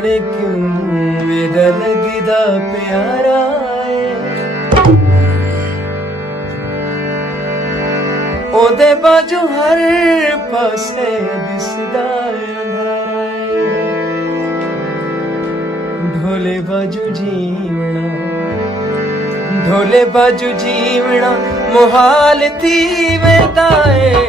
जाने क्यों मेरा लगदा प्यारा है ओदे बाजू हर पासे दिसदा अंधारा है ढोले बाजू जीवना ढोले बाजू जीवना मुहाल थी वेंदा है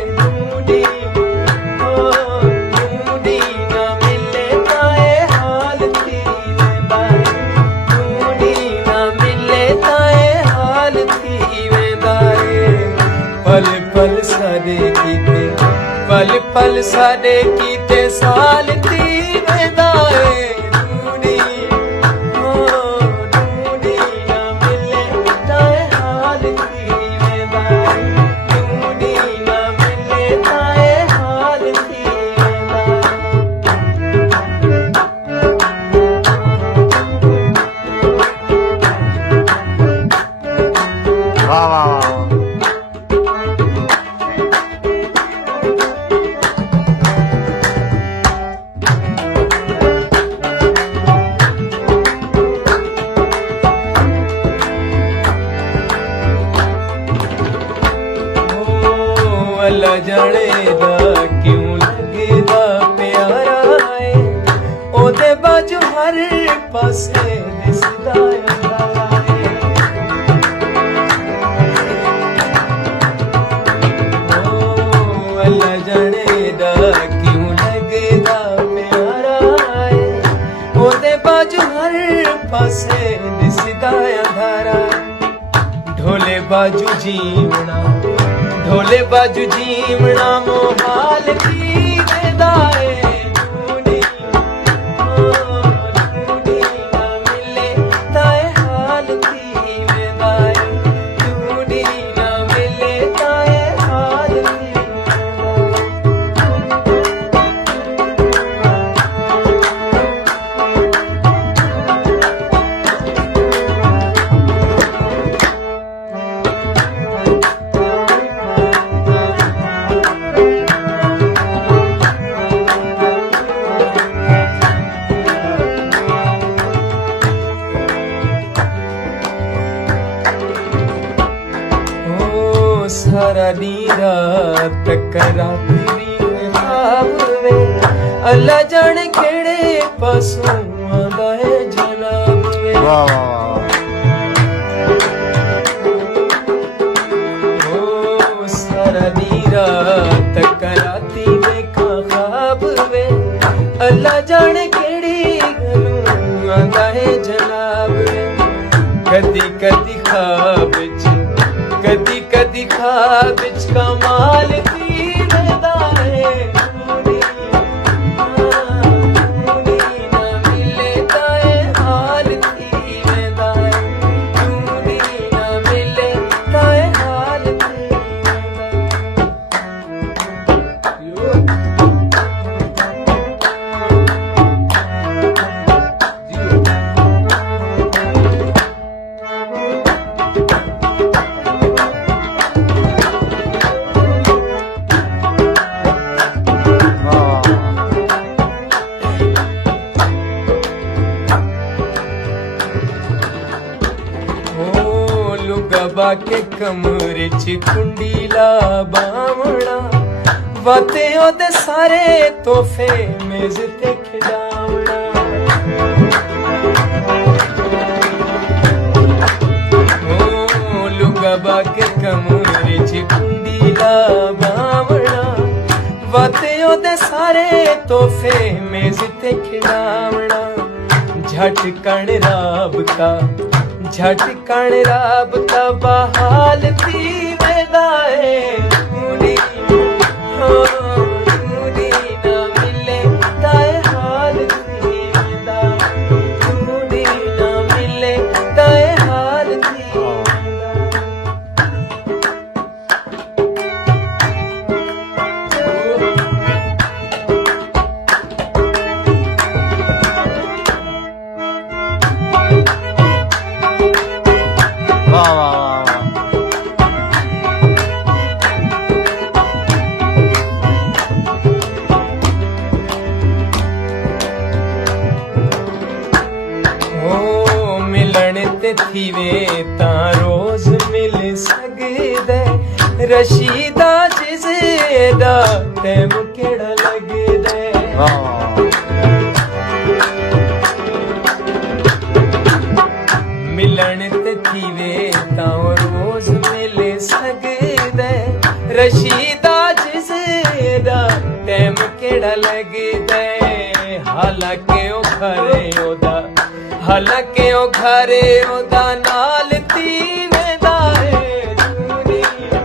पल पल साडे कीते साल थी वेंदा ए ढूंढी ना मिले ताए हाल थी वेंदा ढूंढी ना मिले ताए हाल थी वेंदा वाह वाह वाह अल्लाह जाने दा क्यों लगदा प्यारा है ओदे बाजू हर पासे दिसदा अंधारा है अल्लाह जाने दा क्यों लगदा प्यारा है ओदे बाजू हर पासे दिसदा अंधारा ढोले बाजू जीवना ढोले बाजू जीवना मोहाल थी वेंदा ए ढूंढी ना मिले ताए हाल थी वेंदा ए ढूंढी ना मिले ताए हाल थी सारा नीरा टकराती ख्वाब में अल्लाह जाने केड़े पासों आंदा है जनाब में वाह वाह ओ सारा नीरा टकराती ख्वाब में अल्लाह जाने केड़ी गलों आंदा है जनाब में कदी कदी ख्वाब कदी कदी ख्वाब कमाल थी वेंदा है ढूंढी ना मिले ताए हाल थी वेंदा है ढूंढी ना मिले ताए हाल थी गबा के कमरे च कुंडीला बावना वाते ओदे सारे तोहफे मेज ते खिडावना ओ लुगबा के कमरे च कुंडीला बावना वाते ओदे सारे तोहफे मेज ते खिडावना झटकण राब का बहाल थी वेंदा है ढूंढी ना मिले ताए हाल थी वेंदा ढूंढी ना मिले ताए हाल थी वाह वाह वाह ते थीवे तां रोज मिल सकदे रशीदा जिसेदा टैम केड़ा लगदे वाह वाह मिलन ते थीवे तां रोज मिल सकदे रशीदा जिसेदा टैम केड़ा लगदे हालांकि ओ घरे ओदा हालांकि ओ घरे ओदा नाल थीवे दा ए दुनिया